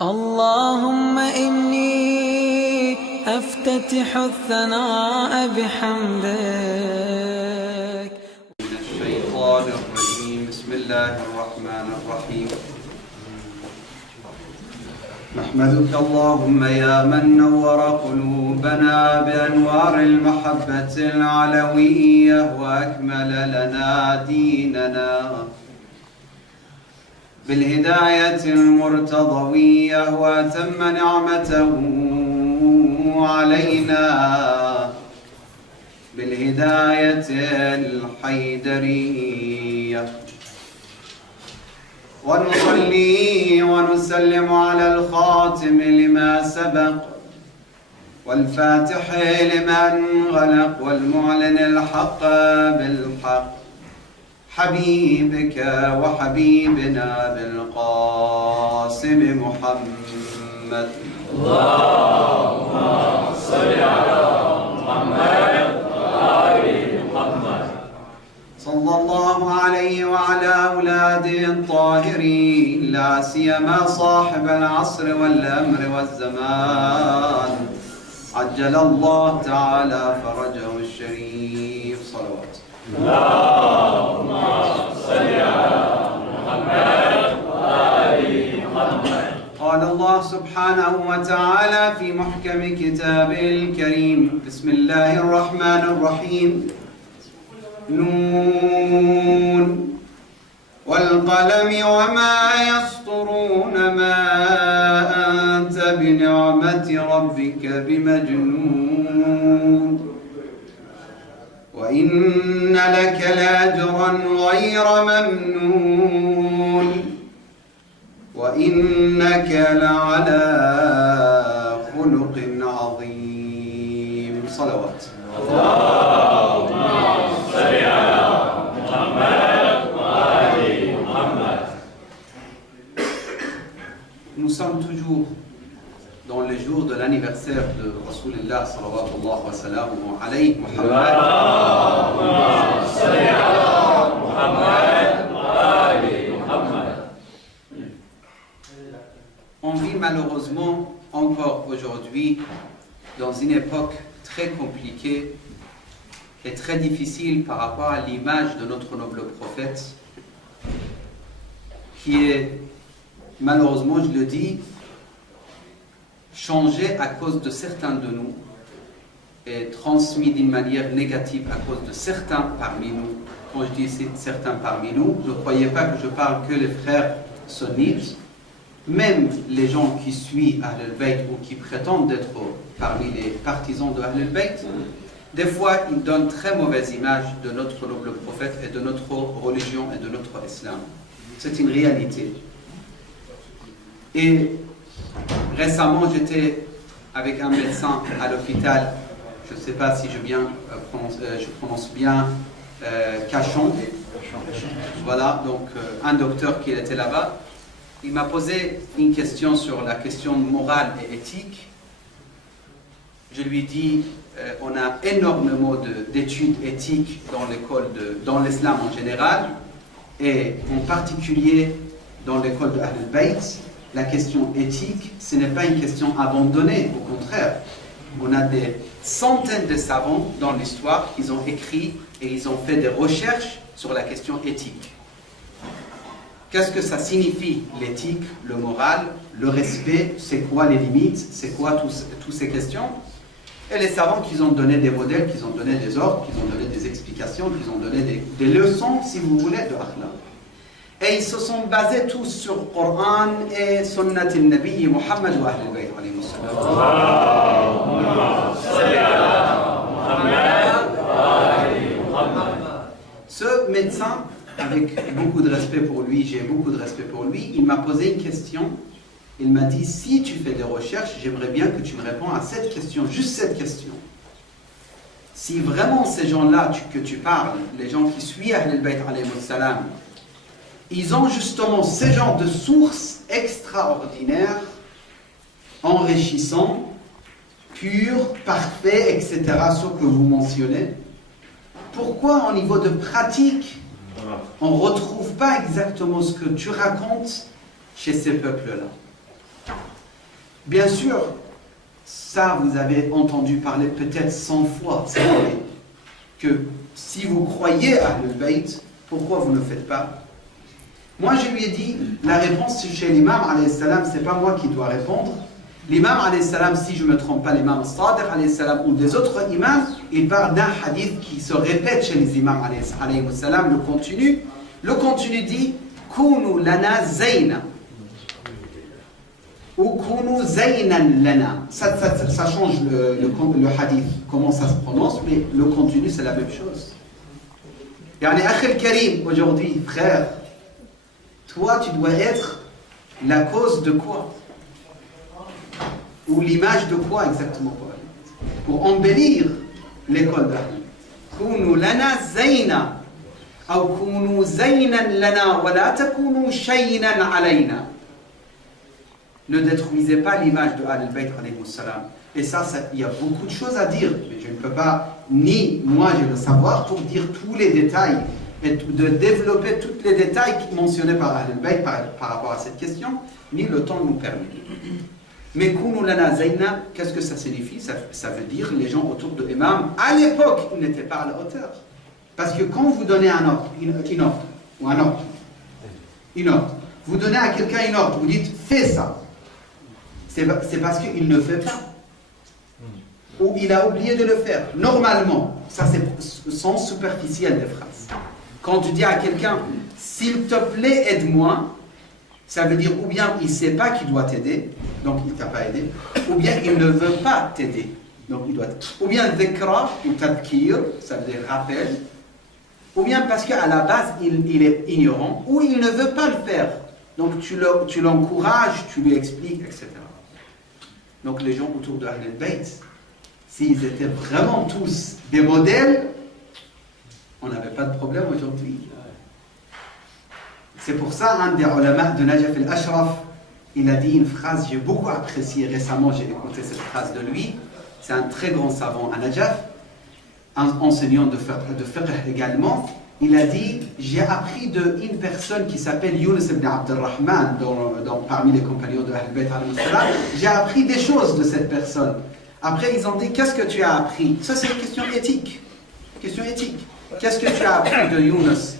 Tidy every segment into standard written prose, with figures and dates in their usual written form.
اللهم إني أفتتح الثناء بحمدك. من الشيطان الرجيم. بسم الله الرحمن الرحيم. نحمدك اللهم يا من نور قلوبنا بأنوار المحبة العلوية وأكمل لنا ديننا بالهداية المرتضوية وأتم نعمته علينا بالهداية الحيدرية، ونصلي ونسلم على الخاتم لما سبق والفاتح لمن غلق والمعلن الحق بالحق، حبيبك وحبيبنا بالقاسم محمد. اللهم صل على محمد وآل محمد. صلى الله عليه وعلى أولاده الطاهرين، لا سيما صاحب العصر والأمر والزمان، عجل الله تعالى فرجه الشريف. صلوات. اللهم صل على محمد وآل محمد. قال الله سبحانه وتعالى في محكم كتابه الكريم: بسم الله الرحمن الرحيم. نون والقلم وما يسطرون، ما أنت بنعمة ربك بمجنون، وإن لك لأجرا غير ممنون، وإنك لعلى خلق عظيم. صلوات. اللهم صل على محمد وآل محمد. Nous sommes toujours dans les jours de l'anniversaire de Rasulullah sallallahu alayhi wa sallam, Muhammad. اللهم صل على محمد وآل محمد. On vit malheureusement encore aujourd'hui dans une époque très compliquée et très difficile par rapport à l'image de notre noble prophète, qui est, malheureusement je le dis, changé à cause de certains de nous et transmis d'une manière négative à cause de certains parmi nous. Quand je dis certains parmi nous, ne croyez pas que je parle que les frères sunnites. Même les gens qui suivent Ahl al-Bayt ou qui prétendent être parmi les partisans de Ahl al-Bayt, des fois ils donnent très mauvaise image de notre noble prophète et de notre religion et de notre islam. C'est une réalité. Et récemment j'étais avec un médecin à l'hôpital, je ne sais pas si je prononce bien, Cachon. Voilà, donc un docteur qui était là-bas. Il m'a posé une question sur la question morale et éthique. Je lui ai dit, on a énormément d'études éthiques dans l'école, dans l'islam en général, et en particulier dans l'école de Ahl al-Bayt. La question éthique, ce n'est pas une question abandonnée, au contraire. On a des centaines de savants dans l'histoire qui ont écrit et ils ont fait des recherches sur la question éthique. Qu'est-ce que ça signifie l'éthique, le moral, le respect, c'est quoi les limites, c'est quoi toutes ces questions? Et les savants qui ont donné des modèles, qui ont donné des ordres, qui ont donné des explications, qui ont donné des leçons, si vous voulez, de akhlaq. Et ils se sont basés tous sur le Coran et Sunnat al-Nabi Muhammad wa Ahl al-Bayt alayhi wa sallam. Ce médecin, avec beaucoup de respect pour lui, j'ai beaucoup de respect pour lui, il m'a posé une question. Il m'a dit, si tu fais des recherches, j'aimerais bien que tu me réponds à cette question, juste cette question. Si vraiment ces gens-là que tu parles, les gens qui suivent Ahl al-Bayt alayhi wa sallam, ils ont justement ce genre de sources extraordinaires, enrichissants, purs, parfaits, etc., ce que vous mentionnez. Pourquoi au niveau de pratique, on ne retrouve pas exactement ce que tu racontes chez ces peuples-là? Bien sûr, ça vous avez entendu parler peut-être 100 fois, c'est vrai, que si vous croyez à Ahlul Bayt, pourquoi vous ne le faites pas? Moi je lui ai dit, la réponse chez l'imam alayhi salam, c'est pas moi qui dois répondre. L'imam alayhi salam, si je ne me trompe pas, l'imam Sadiq alayhi salam ou des autres imams, il parle d'un hadith qui se répète chez les imams alayhi salam, le contenu dit Kunu lana zayna ou Kunu zaynan lana. Ça change le hadith, comment ça se prononce, mais le contenu c'est la même chose. Yani Akhil Karim, aujourd'hui, frère, toi tu dois être la cause de quoi? Ou l'image de quoi exactement? Pour embellir l'école d'Ahlul. Kunu lana zayna. أو كونوا زينا لنا ولا تكونوا شينا علينا. Ne détruisez pas l'image de Ahlul Bayt alayhi salam. Et ça, il y a beaucoup de choses à dire, mais je ne peux pas, ni moi j'ai le savoir pour dire tous les détails et de développer tous les détails mentionnés par Ahlul Bayt par rapport à cette question, ni le temps nous permet. Mais Kunu lana zayna, qu'est-ce que ça signifie? Ça veut dire les gens autour de l'imam, à l'époque, ils n'étaient pas à la hauteur. Parce que quand vous donnez un ordre, vous donnez à quelqu'un une ordre, vous dites fais ça, c'est parce qu'il ne fait pas, ou il a oublié de le faire. Normalement, ça c'est sens superficiel des phrases. Quand tu dis à quelqu'un s'il te plaît aide-moi, ça veut dire ou bien il ne sait pas qu'il doit t'aider, donc il ne t'a pas aidé, ou bien il ne veut pas t'aider, donc il doit t'aider. Ou bien dhikra ou tadkir, ça veut dire rappel, ou bien parce qu'à la base, il est ignorant, ou il ne veut pas le faire. Donc tu l'encourages, tu lui expliques, etc. Donc les gens autour de Ahlul Bayt, s'ils étaient vraiment tous des modèles, on n'avait pas de problème aujourd'hui. C'est pour ça, un des ulama de Najaf al-Ashraf, il a dit une phrase, j'ai beaucoup apprécié récemment, j'ai écouté cette phrase de lui, c'est un très grand savant à Najaf, un enseignant de fiqh également, il a dit, j'ai appris d'une personne qui s'appelle Yunus ibn Abdurrahman, parmi les compagnons de Ahlul Bayt, j'ai appris des choses de cette personne. Après, ils ont dit, qu'est-ce que tu as appris? Ça, c'est une question éthique. Qu'est-ce que tu as appris de Yunus?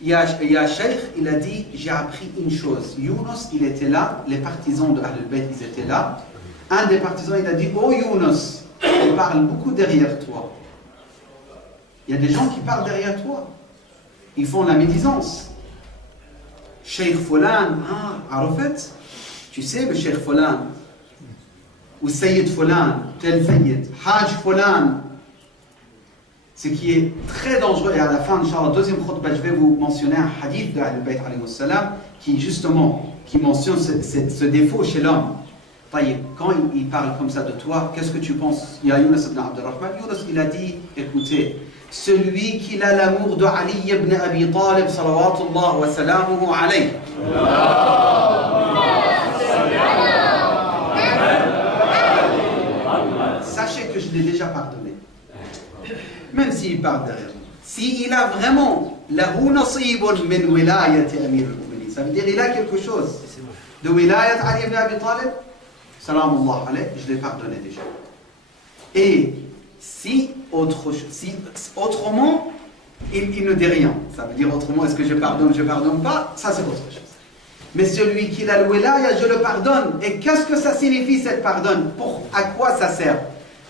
Il y a Cheikh, il a dit, j'ai appris une chose. Yunus, il était là, les partisans de Ahlul Bayt, ils étaient là. Un des partisans, il a dit, oh Yunus, on parle beaucoup derrière toi. Il y a des gens qui parlent derrière toi. Ils font la médisance. Cheikh Fulan, Arafat, tu sais le Cheikh Fulan, ou Sayyid Fulan, tel Sayyid, Hajj Fulan. Ce qui est très dangereux, et à la fin, Inch'Allah, deuxième khutbah, je vais vous mentionner un hadith de Ahlul Bayt alayhi salam qui justement, qui mentionne ce défaut chez l'homme. Quand il parle comme ça de toi, qu'est-ce que tu penses? Il y a Yunus ibn Abdurrahman, Yunus il a dit, écoutez, celui qui a l'amour de Ali ibn Abi Talib, salawatullah wa salamuhu alayhi. Sachez que je l'ai déjà pardonné. Même s'il parle derrière moi. S'il a vraiment lahu nasibun min wilayat Amir al-Mu'minin, ça veut dire il a quelque chose de wilayat Ali ibn Abi Talib, salamullah alayhi, je l'ai pardonné déjà. Et si autrement, il ne dit rien. Ça veut dire autrement, est-ce que je pardonne pas, ça c'est autre chose. Mais celui qui a le wilaya, je le pardonne. Et qu'est-ce que ça signifie cette pardonne? À quoi ça sert?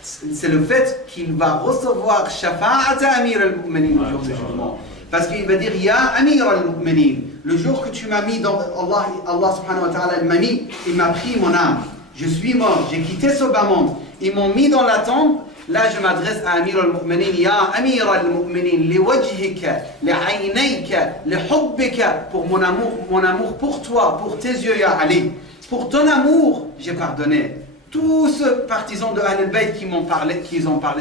C'est le fait qu'il va recevoir shafa'at Amir al-Mu'minin au jour du jugement. Parce qu'il va dire, Ya Amir al-Mu'minin, le jour que tu m'as mis dans Allah subhanahu wa ta'ala, il m'a pris mon âme. Je suis mort, j'ai quitté ce bas monde. Ils m'ont mis dans la tombe. Là, je m'adresse à Amir al-Mu'minin. Ya Amir al-Mu'minin, li wajhika, li aynayka, li hubbika, pour mon amour pour toi, pour tes yeux, Ya Ali. Pour ton amour, j'ai pardonné. Tous ceux partisans de Ahlul Bayt qui ont parlé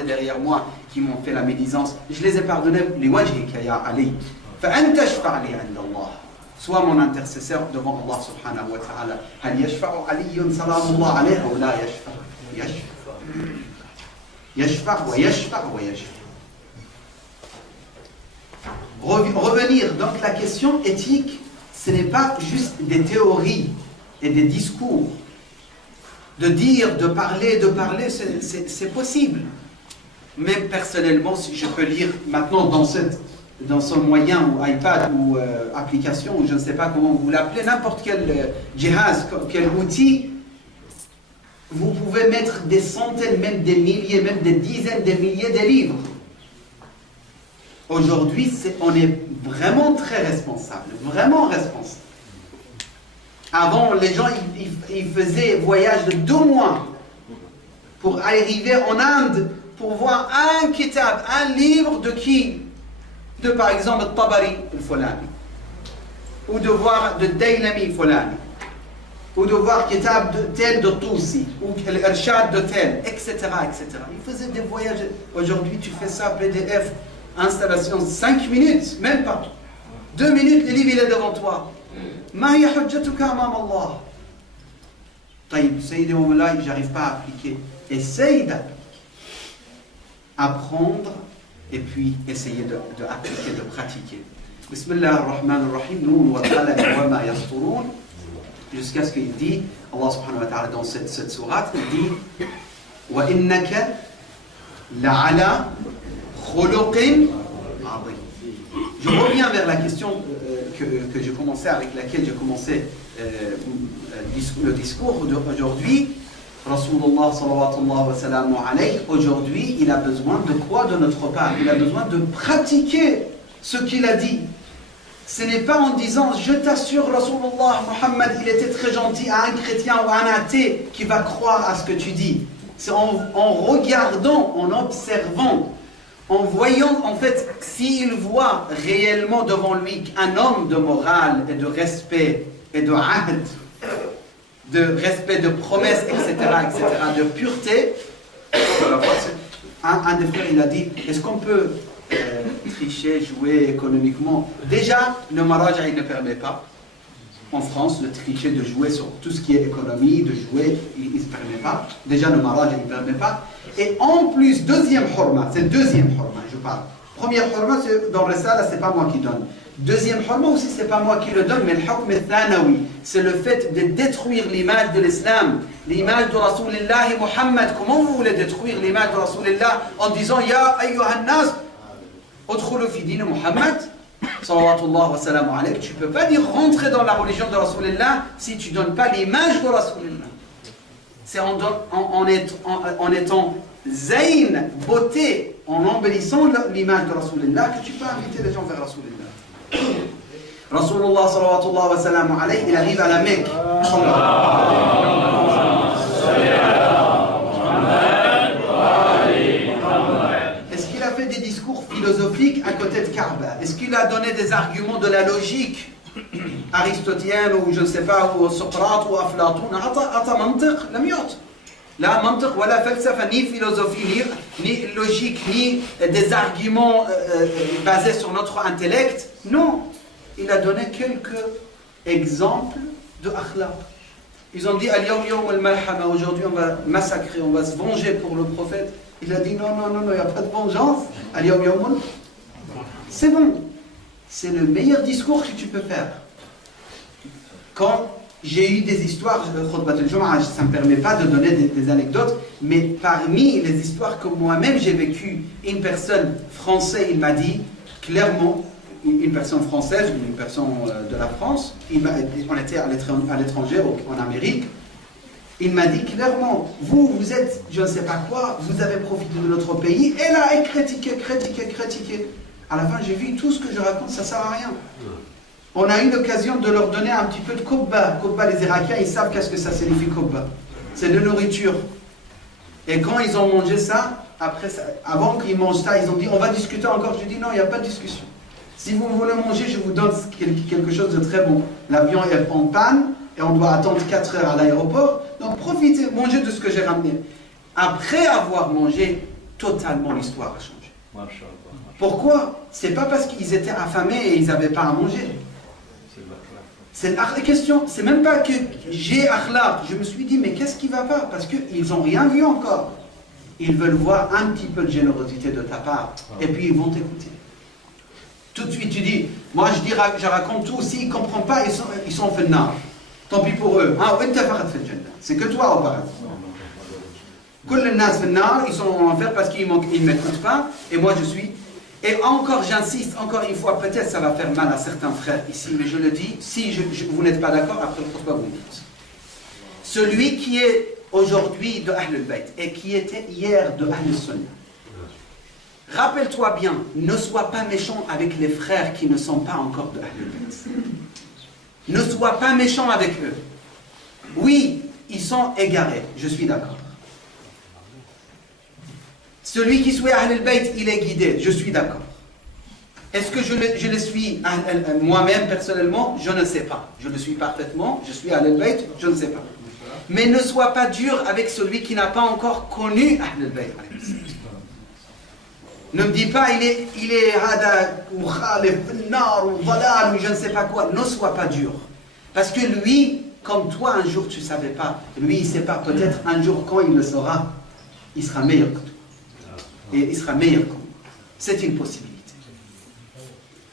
derrière moi, qui m'ont fait la médisance, je les ai pardonnés. Li wajhika, Ya Ali. Fa anta shfa'li 'inda Allah. Sois mon intercesseur devant Allah subhanahu wa ta'ala. Hal yashfa'u Aliyyun salamullah alayhi ou la yashfa'? Yashfa' wa yashfa' wa yashfa'. Revenir, donc la question éthique, ce n'est pas juste des théories et des discours. De dire, de parler, c'est possible. Même personnellement, si je peux lire maintenant dans son moyen, ou iPad, ou application, ou je ne sais pas comment vous l'appelez, n'importe quel jihaz, quel outil, vous pouvez mettre des centaines, même des milliers, même des dizaines de milliers de livres. Aujourd'hui, on est vraiment très responsable, vraiment responsable. Avant, les gens, ils faisaient voyage de 2 mois pour arriver en Inde, pour voir un kitab, un livre de qui? De par exemple Tabari al-Fulani, ou de voir de Daylami al-Fulani, ou de voir kitab de tel de Tousi, ou l'Irshad de tel, etc., etc. Ils faisaient des voyages. Aujourd'hui, tu fais ça, PDF, installation, 5 minutes, même pas. 2 minutes, le livre il est devant toi. Ma hiya hujjatuka amam Allah. Taïb, Sayyidi wa Moulay, j'arrive pas à appliquer. Essaye d'appliquer. Apprendre et puis essayer d'appliquer, de pratiquer. Bismillah ar-Rahman ar-Rahim, Noun wa qalami wa ma yasturun. Jusqu'à ce qu'il dit, Allah subhanahu wa ta'ala dans cette sourate, il dit wa innaka la'ala khuluqin adhim. Je reviens vers la question que je commençais, avec laquelle j'ai commencé le discours d'aujourd'hui. Rasulullah sallallahu wa sallam alayhi, aujourd'hui, il a besoin de quoi de notre part? Il a besoin de pratiquer ce qu'il a dit. Ce n'est pas en disant, je t'assure, Rasulullah, Muhammad, il était très gentil à un chrétien ou à un athée qui va croire à ce que tu dis. C'est en regardant, en observant, en voyant, en fait, s'il voit réellement devant lui un homme de morale et de respect et de ahd, de respect, de promesses, etc., de pureté. Un des frères, il a dit, est-ce qu'on peut tricher, jouer économiquement? Déjà, le maraja, il ne permet pas. En France, de tricher, de jouer sur tout ce qui est économie, de jouer, il ne se permet pas. Déjà, le maraja, il ne permet pas. Et en plus, deuxième hurma, c'est le deuxième hurma, je parle. Première hurma, dans le Risala, c'est pas moi qui donne. Deuxième hurma aussi, c'est pas moi qui le donne, mais le hukm al-thanawi, c'est le fait de détruire l'image de l'islam, l'image de Rasulullah Muhammad. Comment vous voulez détruire l'image de Rasulullah en disant Ya ayyuhan nas, udkhulu fi din Muhammad, sallallahu wa sallam alayk. Tu peux pas dire rentrer dans la religion de Rasulullah si tu donnes pas l'image de Rasulullah. C'est en étant zayn, beauté, en embellissant l'image de Rasulullah que tu peux inviter les gens vers Rasulullah. Rasulullah sallallahu wa sallam alayhi, il arrive à la Mecque. Est-ce qu'il a fait des discours philosophiques à côté de Kaaba? Est-ce qu'il a donné des arguments de la logique aristotelienne ou je ne sais pas, ou Socrate ou Aflatoun? Ata mantiq, lam yu't. La mantiq wala falsafa, ni philosophie, ni logique, ni des arguments basés sur notre intellect. Non, il a donné quelques exemples de akhlaq. Ils ont dit al-yawm yawm al-malhama, aujourd'hui on va massacrer, on va se venger pour le prophète. Il a dit non, il n'y a pas de vengeance. Al-yawm yawm, c'est bon. C'est le meilleur discours que tu peux faire. Quand j'ai eu des histoires, ça ne me permet pas de donner des anecdotes, mais parmi les histoires que moi-même j'ai vécues, une personne française, il m'a dit clairement, une personne française ou une personne de la France, on était à l'étranger, en Amérique, il m'a dit clairement, vous êtes, je ne sais pas quoi, vous avez profité de notre pays, et là, elle critiquait. À la fin, j'ai vu tout ce que je raconte, ça ne sert à rien. On a eu l'occasion de leur donner un petit peu de kobba. Kobba, les Irakiens, ils savent qu'est-ce que ça signifie kobba. C'est de nourriture. Et quand ils ont mangé ça, après ça, avant qu'ils mangent ça, ils ont dit, on va discuter encore. Je dis, non, il n'y a pas de discussion. Si vous voulez manger, je vous donne quelque chose de très bon. L'avion est en panne et on doit attendre 4 heures à l'aéroport. Donc profitez, mangez de ce que j'ai ramené. Après avoir mangé, totalement l'histoire a changé. Pourquoi? C'est pas parce qu'ils étaient affamés et ils n'avaient pas à manger. C'est la question, c'est même pas que j'ai akhlaq. Je me suis dit, mais qu'est-ce qui va pas? Parce qu'ils n'ont rien vu encore. Ils veulent voir un petit peu de générosité de ta part. Et puis ils vont t'écouter. Tout de suite tu dis, moi je raconte tout, s'ils ne comprennent pas, ils sont fait nar. Tant pis pour eux. C'est que toi au paradis. Ils sont en enfer parce qu'ils ne m'écoutent pas, et moi je suis. Et encore, j'insiste, encore une fois, peut-être ça va faire mal à certains frères ici, mais je le dis, si vous n'êtes pas d'accord, après pourquoi vous me dites. Celui qui est aujourd'hui de Ahlul Bayt et qui était hier de Ahlul Sunnah, rappelle-toi bien, ne sois pas méchant avec les frères qui ne sont pas encore de Ahlul Bayt. Ne sois pas méchant avec eux. Oui, ils sont égarés, je suis d'accord. Celui qui suit Ahlul Bayt, il est guidé, je suis d'accord. Est-ce que je le suis moi-même personnellement? Je ne sais pas. Je le suis parfaitement, je suis Ahlul Bayt, je ne sais pas. Mais ne sois pas dur avec celui qui n'a pas encore connu Ahlul Bayt. Ne me dis pas, il est hada ou khalif, nar ou dalal ou je ne sais pas quoi. Ne sois pas dur. Parce que lui, comme toi, un jour tu ne savais pas. Lui, il ne sait pas. Peut-être un jour, quand il le saura, il sera meilleur que toi. Et il sera meilleur que moi. C'est une possibilité.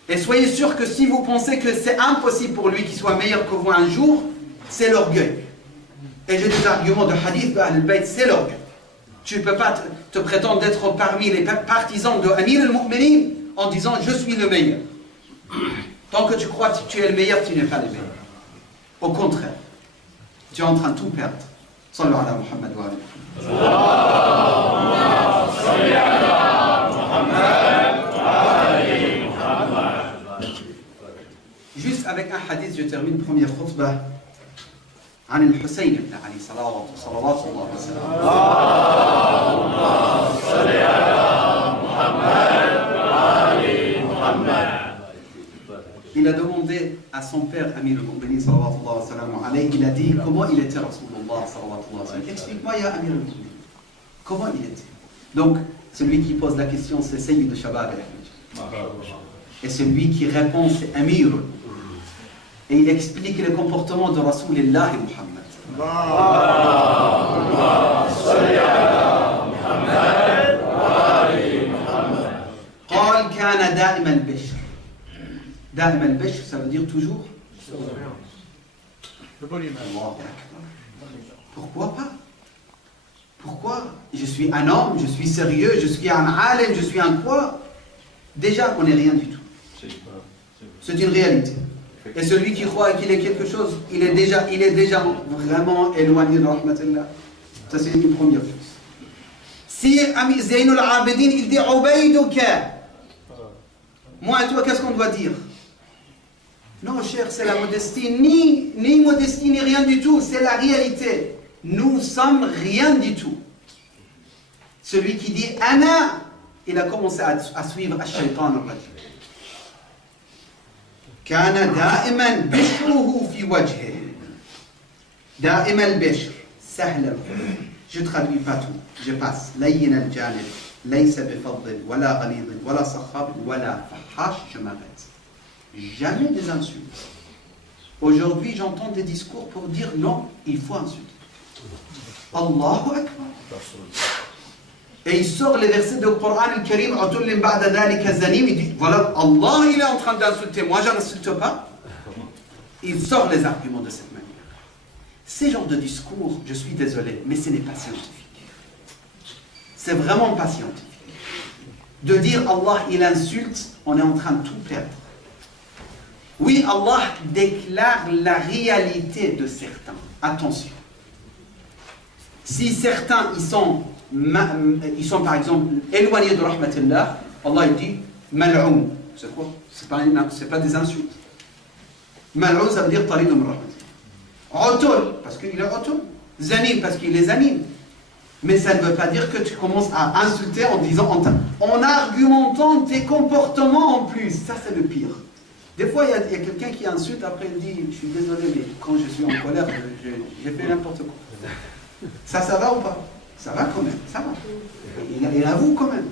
Et soyez sûr que si vous pensez que c'est impossible pour lui qu'il soit meilleur que vous un jour, c'est l'orgueil. Et j'ai des arguments de hadith de Ahlul Bayt, c'est l'orgueil. Tu ne peux pas te prétendre d'être parmi les partisans de Amir al-Mu'minin en disant je suis le meilleur. Tant que tu crois que tu es le meilleur, tu n'es pas le meilleur. Au contraire, tu es en train de tout perdre. Sallu ala Muhammad wa alayhi. Juste avec un hadith, je termine première khutbah. عن الحسين بن علي صلوات الله وسلامه. اللهم صل على محمد وآل محمد. Il a demandé à son père, Amir al-Mu'minin sallallahu alayhi wa sallam, il a dit comment il était Rasulullah sallallahu alayhi wa sallam. Explique-moi, ya Amir al-Mu'minin, comment il était. Donc, celui qui pose la question, c'est Sayyid al-Shabab. Et celui qui répond, c'est Amir. Et il explique le comportement de Rasulullah Muhammad. قال كان دائما البشر. دائما البشر, ça veut dire toujours. Pourquoi pas? Pourquoi? Je suis un homme, je suis sérieux, je suis un alim, je suis un quoi? Déjà, on n'est rien du tout. C'est une réalité. Et celui qui croit qu'il est quelque chose, il est déjà vraiment éloigné de Rahmatillah. Ça, c'est une première chose. Si Zainul Abidin, il dit Ubayduka, moi et toi, qu'est-ce qu'on doit dire? Non, cher, c'est la modestie. Ni modestie, ni rien du tout. C'est la réalité. Nous sommes rien du tout. Celui qui dit Ana, il a commencé à suivre Ash-Shaytan al-Rajim. كان دائما بشره في وجهه دائما البشر سهل الخلق. Je traduis pas tout, je passe. لين الجانب ليس بفضل ولا غليظ ولا صخب ولا فحاش. Je m'arrête. Jamais des insultes. Aujourd'hui, j'entends des discours pour dire non, il faut insulter. Allahu Akbar. Et il sort les versets du Coran al-Karim, il dit, voilà, Allah il est en train d'insulter, moi je n'insulte pas. Il sort les arguments de cette manière. Ces genres de discours, je suis désolé, mais ce n'est pas scientifique. C'est vraiment pas scientifique. De dire Allah il insulte, on est en train de tout perdre. Oui, Allah déclare la réalité de certains. Attention. Si certains, ils sont par exemple éloignés de Rahmatillah, Allah il dit Mal'oun. C'est quoi? C'est pas des insultes. Mal'oun, ça veut dire Tarid min Rahmatillah. Otol, parce qu'il est otol. Zanim, parce qu'il est zanim. Mais ça ne veut pas dire que tu commences à insulter en disant, en argumentant tes comportements en plus. Ça, c'est le pire. Des fois, il y a quelqu'un qui insulte, après il dit, je suis désolé, mais quand je suis en colère, j'ai fait n'importe quoi. Ça va ou pas? Ça va quand même, ça va. Il avoue quand même.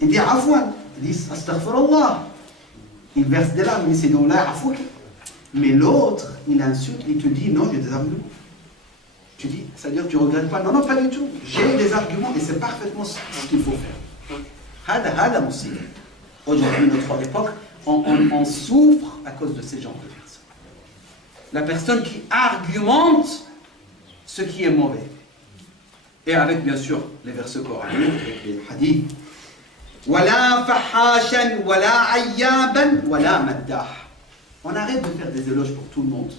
Il dit afouan, il dit astaghfirullah. Il verse des larmes, il dit c'est non là afouk. Mais l'autre, il insulte, il te dit non, j'ai des arguments. Tu dis, c'est-à-dire tu ne regrettes pas? Non, non, pas du tout. J'ai des arguments et c'est parfaitement ce qu'il faut faire. Hada muslim. Aujourd'hui, notre époque, on souffre à cause de ces genres de personnes. La personne qui argumente ce qui est mauvais. Et avec bien sûr les versets coraniques, avec les hadiths. Wala fahashan, wala ayyaban, wala maddah. On arrête de faire des éloges pour tout le monde.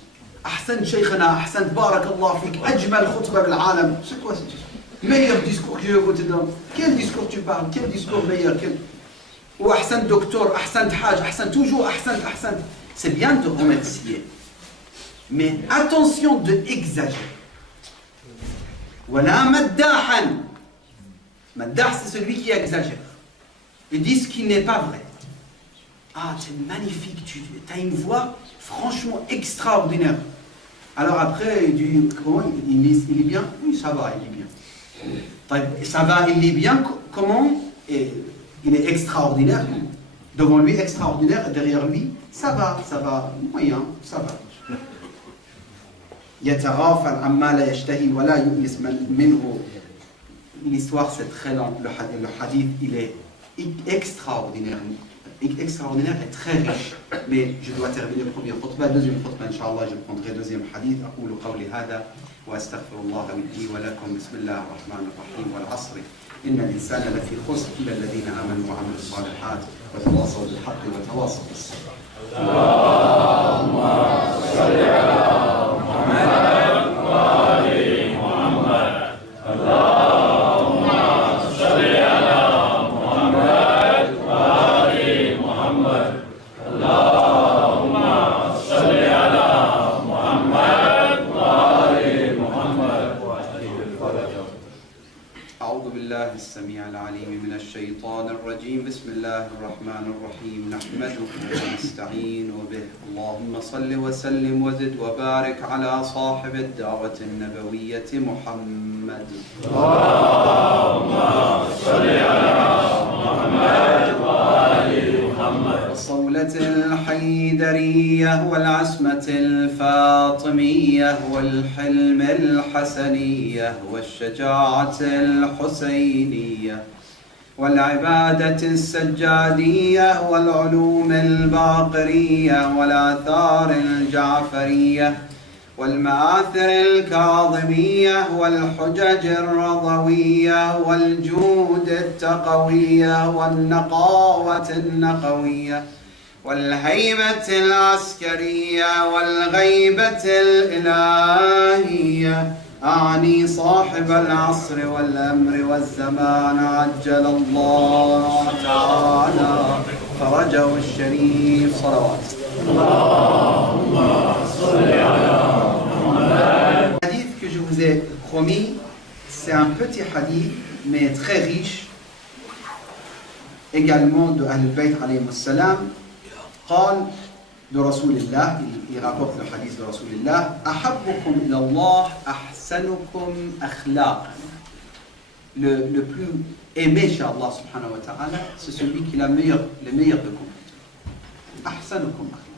Ahsan shaykhana, ahsan barakallah fik, ajmal khutba bil alam. C'est quoi ce discours? Meilleur discours que j'ai écouté dans. Quel discours tu parles? Quel discours meilleur? Ou ahsan docteur, ahsan haj, ahsan toujours, ahsan, ahsan. C'est bien de remercier. Mais attention de exagérer. Wala maddahan. Maddah, c'est celui qui exagère. Ils disent ce qui n'est pas vrai. Ah, c'est magnifique, tu as une voix franchement extraordinaire. Alors après, il dit, comment il est bien? Oui, ça va, il est bien. Ça va, il est bien, comment? Et il est extraordinaire. Devant lui, extraordinaire, et derrière lui, ça va, moyen, ça va. L'histoire, c'est très long. Le hadith, il est extraordinaire. Extraordinaire et très riche. Mais je dois terminer le premier khutbah. Deuxième khutbah, Inch'Allah, je prendrai deuxième hadith. أقول قولي هذا وأستغفر الله لي ولكم. بسم الله الرحمن الرحيم. والعصر إن الإنسان لفي خسر إلا الذين آمنوا وعملوا الصالحات وتواصوا بالحق وتواصوا بالصبر. اللهم صل على محمد وآل محمد. اللهم صل على محمد وآل محمد. اللهم صل على محمد وآل محمد. أعوذ بالله السميع العليم من الشيطان الرجيم. بسم الله الرحمن الرحيم. نحمده ونستعين به. اللهم صل وسلم وزد وبارك على صاحب الدعوة النبوية محمد. اللهم صل على محمد وآل محمد. والصولة الحيدرية والعصمة الفاطمية والحلم الحسنية والشجاعة الحسينية والعبادة السجادية والعلوم الباقرية والآثار الجعفرية والمآثر الكاظمية والحجج الرضوية والجود التقوية والنقاوة النقوية والهيبة العسكرية والغيبة الإلهية. أعني صاحب العصر والأمر والزمان عجل الله تعالى فرجه الشريف. صلوات. اللهم صل على محمد. Le hadith que je vous ai promis, c'est un petit hadith, mais très riche, également de Ahl-Bayt alayhi salam. قال de Rasulillah, il rapporte le hadith de Rasulillah, أحبكم إلى الله أحسنكم أخلاقا. Le plus aimé chez Allah subhanahu wa ta'ala, c'est celui qui a le meilleur de comportement. أحسنكم أخلاقا.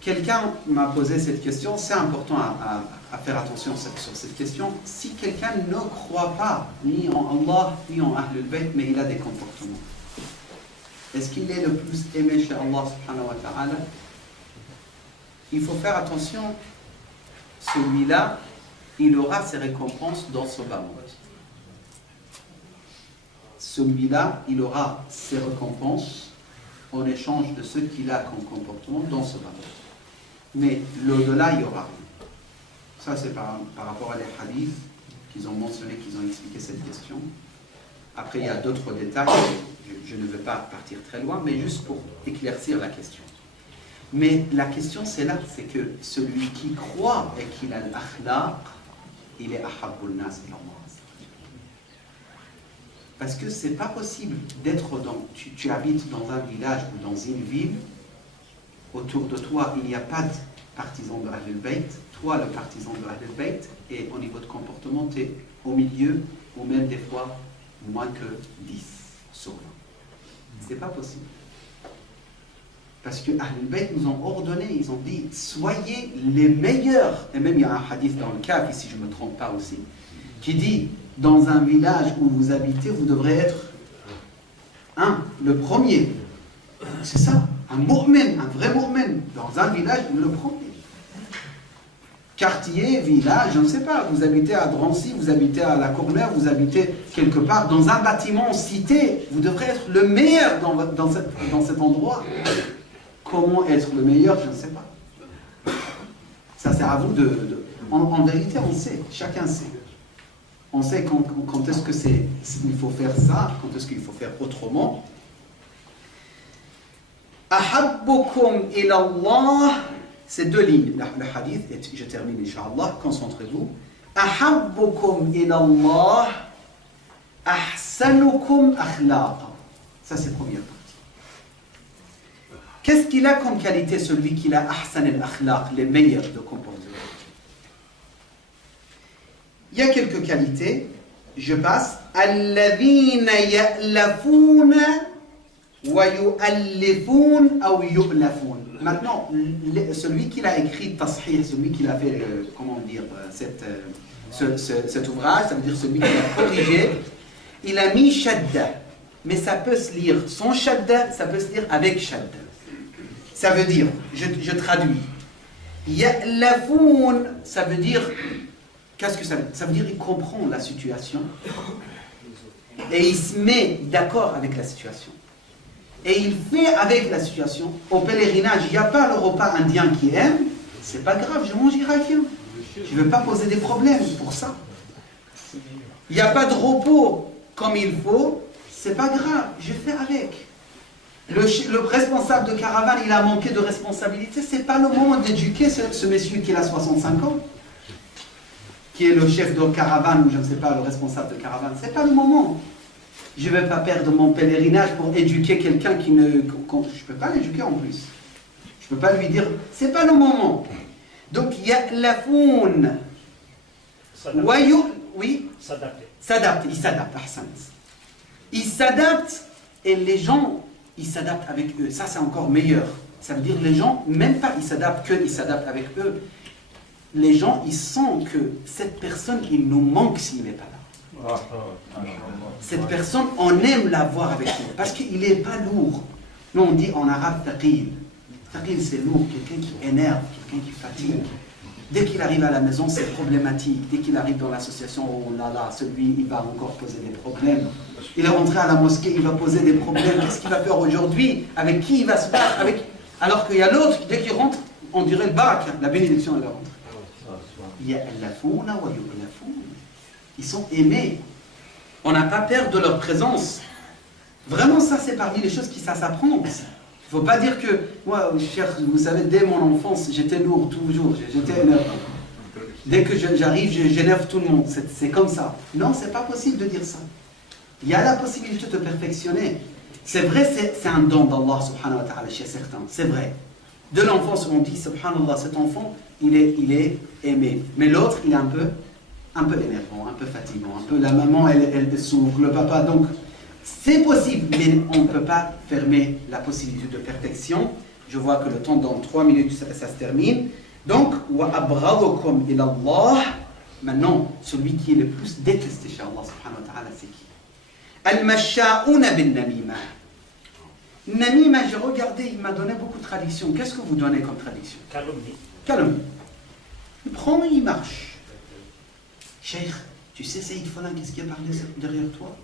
Quelqu'un m'a posé cette question, c'est important à faire attention sur cette question. Si quelqu'un ne croit pas ni en Allah, ni en Ahlul Bayt, mais il a des comportements, est-ce qu'il est le plus aimé chez Allah subhanahu wa ta'ala? Il faut faire attention, celui-là, il aura ses récompenses dans ce bas monde. Celui-là, il aura ses récompenses en échange de ce qu'il a comme comportement dans ce bas monde. Mais l'au-delà, il y aura rien. Ça, c'est par rapport à les hadiths qu'ils ont mentionné, qu'ils ont expliqué cette question. Après, il y a d'autres détails. Je ne veux pas partir très loin, mais juste pour éclaircir la question. Mais la question, c'est là, c'est que celui qui croit et qu'il a l'akhlaq, il est ahabbul nas ila Allah. Parce que c'est pas possible d'être dans... Tu habites dans un village ou dans une ville, autour de toi, il n'y a pas de partisan de Ahlul Bayt, toi le partisan de Ahlul Bayt, et au niveau de comportement, tu es au milieu, ou même des fois moins que 10 sur 20. C'est pas possible. Parce que Ahlul Bayt nous ont ordonné, ils ont dit, soyez les meilleurs. Et même il y a un hadith dans le Kaf, si je ne me trompe pas aussi, qui dit, dans un village où vous habitez, vous devrez être le premier. C'est ça, un mu'min, un vrai mu'min. Dans un village, le premier. quartier, village, je ne sais pas, vous habitez à Drancy, vous habitez à La Courneuve, vous habitez quelque part dans un bâtiment cité, vous devrez être le meilleur dans cet endroit. Comment être le meilleur, je ne sais pas. Ça c'est à vous en vérité, on sait, chacun sait. On sait quand est-ce que il faut faire ça, quand est-ce qu'il faut faire autrement. Ahabbukum ilallah, c'est 2 lignes, le hadith, et je termine, Inch'Allah, concentrez-vous. Ahabbukum ilallah, ahsanukum akhlaqa. Ça, c'est la première partie. Qu'est-ce qu'il a comme qualité, celui qui a ahsan al-akhlaq, les meilleurs de comportement? Il y a quelques qualités, je passe. Alladhina ya'lafuna wa yu'allifun ou yu'lafun. Maintenant, celui qui a écrit Tashih, celui qui a fait, comment dire, cet ouvrage, ça veut dire celui qui l'a corrigé, il a mis shadda, mais ça peut se lire sans shadda, ça peut se lire avec shadda. Ça veut dire, je traduis, ya'lafun, ça veut dire, qu'est-ce que ça veut dire? Ça veut dire qu'il comprend la situation et il se met d'accord avec la situation. Et il fait avec la situation. Au pèlerinage, il n'y a pas le repas indien qui aime, c'est pas grave, je mange irakien. Je ne veux pas poser des problèmes pour ça. Il n'y a pas de repos comme il faut, c'est pas grave, je fais avec. Le responsable de caravane, il a manqué de responsabilité, c'est pas le moment d'éduquer ce monsieur qui a 65 ans, qui est le chef de caravane, ou je ne sais pas, le responsable de caravane, c'est pas le moment. Je ne vais pas perdre mon pèlerinage pour éduquer quelqu'un qui ne... Je ne peux pas l'éduquer en plus. Je ne peux pas lui dire, c'est pas le moment. Donc, ya'lafoun. Oui. S'adapter. Il s'adapte. Il s'adapte et les gens, ils s'adaptent avec eux. Ça, c'est encore meilleur. Ça veut dire les gens, même pas ils s'adaptent ils s'adaptent avec eux. Les gens, ils sentent que cette personne, il nous manque s'il n'est pas là. Cette personne, on aime la voir avec nous parce qu'il n'est pas lourd. Nous on dit en arabe taqil. Taqil c'est lourd, quelqu'un qui énerve, quelqu'un qui fatigue. Dès qu'il arrive à la maison, c'est problématique. Dès qu'il arrive dans l'association, oh là là, celui, il va encore poser des problèmes. Il est rentré à la mosquée, il va poser des problèmes. Qu'est-ce qu'il va faire aujourd'hui? Avec qui il va se battre? Alors qu'il y a l'autre, dès qu'il rentre, on dirait le barak, la bénédiction, elle rentre. Ils sont aimés. On n'a pas peur de leur présence. Vraiment, ça, c'est parmi les choses qui ça s'apprend. Il ne faut pas dire que, moi, cher, vous savez, dès mon enfance, j'étais lourd toujours, j'étais énervé. Dès que j'arrive, j'énerve tout le monde. C'est comme ça. Non, c'est pas possible de dire ça. Il y a la possibilité de perfectionner. C'est vrai, c'est un don d'Allah subhanahu wa ta'ala chez certains. C'est vrai. De l'enfance, on dit, subhanallah, cet enfant, il est aimé. Mais l'autre, il est un peu énervant, un peu fatigant, un peu la maman, elle souffre, le papa. Donc, c'est possible, mais on ne peut pas fermer la possibilité de perfection. Je vois que le temps, dans 3 minutes, ça se termine. Donc, wa abghadakum ila Allah. Maintenant, celui qui est le plus détesté chez Allah subhanahu wa ta'ala, c'est qui? Al-masha'una bin namima. Namima, j'ai regardé, il m'a donné beaucoup de traductions. Qu'est-ce que vous donnez comme traduction? Calomnie. Il prend et il marche. Cheikh, tu sais Saïd Folan, qu'est-ce qui a parlé derrière toi?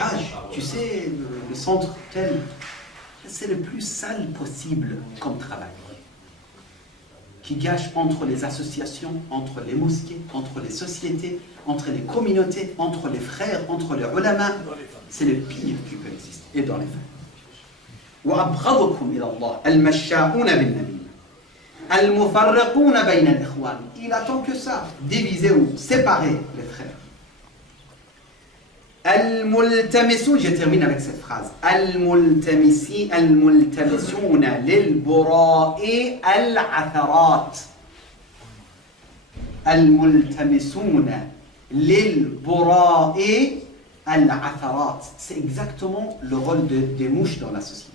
Hajj, tu sais, le centre tel, c'est le plus sale possible comme travail. Qui gâche entre les associations, entre les mosquées, entre les sociétés, entre les communautés, entre les frères, entre les ulama. C'est le pire qui peut exister. Et dans les femmes. وَأَبْغَضُكُمْ إِلَى اللَّهِ الْمَشَّاءُونَ بِالنَّمِيمَةِ الْمُفَرِّقُونَ بَيْنَ الْإِخْوَانِ. Il attend que ça, diviser ou séparer les frères. Al-multamisun, je termine avec cette phrase. Al-multamisuna lil-bura'i al-atharat. Al-multamisuna lil-bura'i al-atharat. C'est exactement le rôle des mouches dans la société.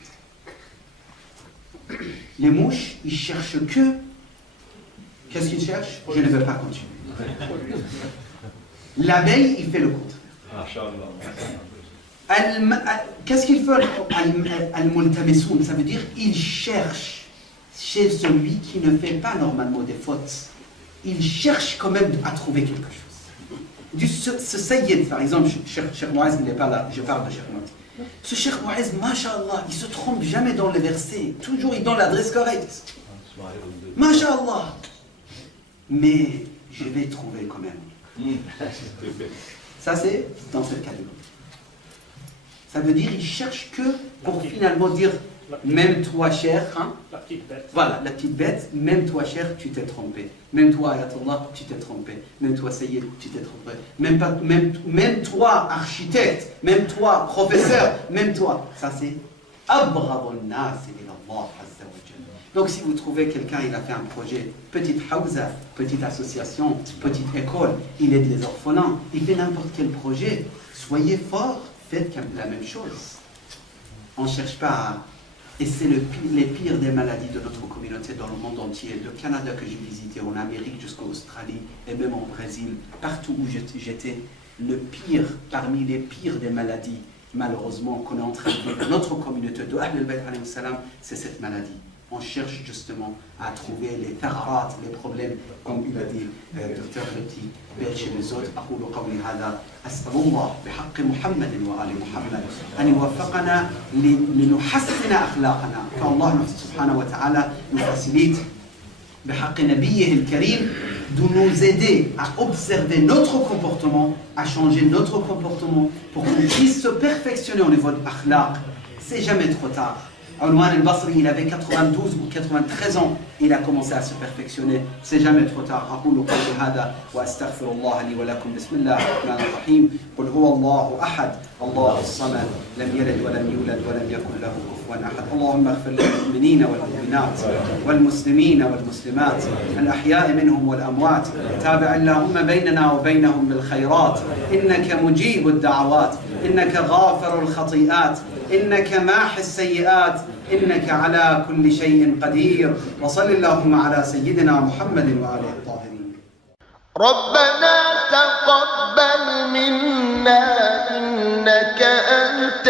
Les mouches, ils cherchent que... Qu'est-ce qu'ils cherchent? Je ne veux pas continuer. L'abeille, il fait le contraire. Qu'est-ce qu'il fait? Al-multamisun, ça veut dire il cherche. chez celui qui ne fait pas normalement des fautes, il cherche quand même à trouver quelque chose. Ce Sayyid, par exemple, Cheikh Mouaz, il n'est pas là, je parle de Cheikh Mouaz. Ce Cheikh Mouaz, masha'Allah, il ne se trompe jamais dans les versets, toujours il donne l'adresse correcte. Masha'Allah. Mais je vais trouver quand même. Ça, c'est dans cette catégorie. Ça veut dire qu'il cherche que pour finalement dire, même toi, cher, hein, La petite bête. voilà, la petite bête, même toi, cher, tu t'es trompé. Même toi, Ayatollah, tu t'es trompé. Même toi, Sayyid, tu t'es trompé. Même toi, architecte, même toi, professeur, même toi. Ça, c'est Abradun nas ila Allah azza wa jalla. Donc, si vous trouvez quelqu'un, il a fait un projet, petite hawza, petite association, petite école, il aide les orphelins, il fait n'importe quel projet, soyez forts, faites la même chose. On ne cherche pas à... Et c'est les pires des maladies de notre communauté dans le monde entier, du Canada que j'ai visité, en Amérique jusqu'en Australie, et même en Brésil, partout où j'étais, le pire, parmi les pires des maladies, malheureusement, qu'on est en train de vivre dans notre communauté de Ahl al-Bayt alayhi salam, c'est cette maladie. On cherche justement à trouver les thararat, les problèmes, comme il a dit Dr. Petit, chez les autres. أقول قولي هذا أسأل الله بحق محمد وآل محمد أن يوفقنا لنحسن أخلاقنا فالله سبحانه وتعالى nous facilite بحق نبيه الكريم de nous aider à observer notre comportement, à changer notre comportement pour qu'on puisse se perfectionner au niveau de l'akhlaq. C'est jamais trop tard. Anouar al-Basri, il avait 92 ou 93 ans, il a commencé à se perfectionner. C'est jamais trop tard. أقول قولي هذا وأستغفر الله لي ولكم بسم الله الرحمن الرحيم قل هو الله أحد الله الصمد لم يلد ولم يولد ولم يكن له كفوا أحد اللهم اغفر للمؤمنين والمؤمنات والمسلمين والمسلمات الأحياء منهم والأموات تابع اللهم بيننا وبينهم بالخيرات إنك مجيب الدعوات إنك غافر الخطيئات إنك ماحي السيئات إنك على كل شيء قدير وصل اللهم على سيدنا محمد وآله الطاهرين. ربنا تقبل منا إنك أنت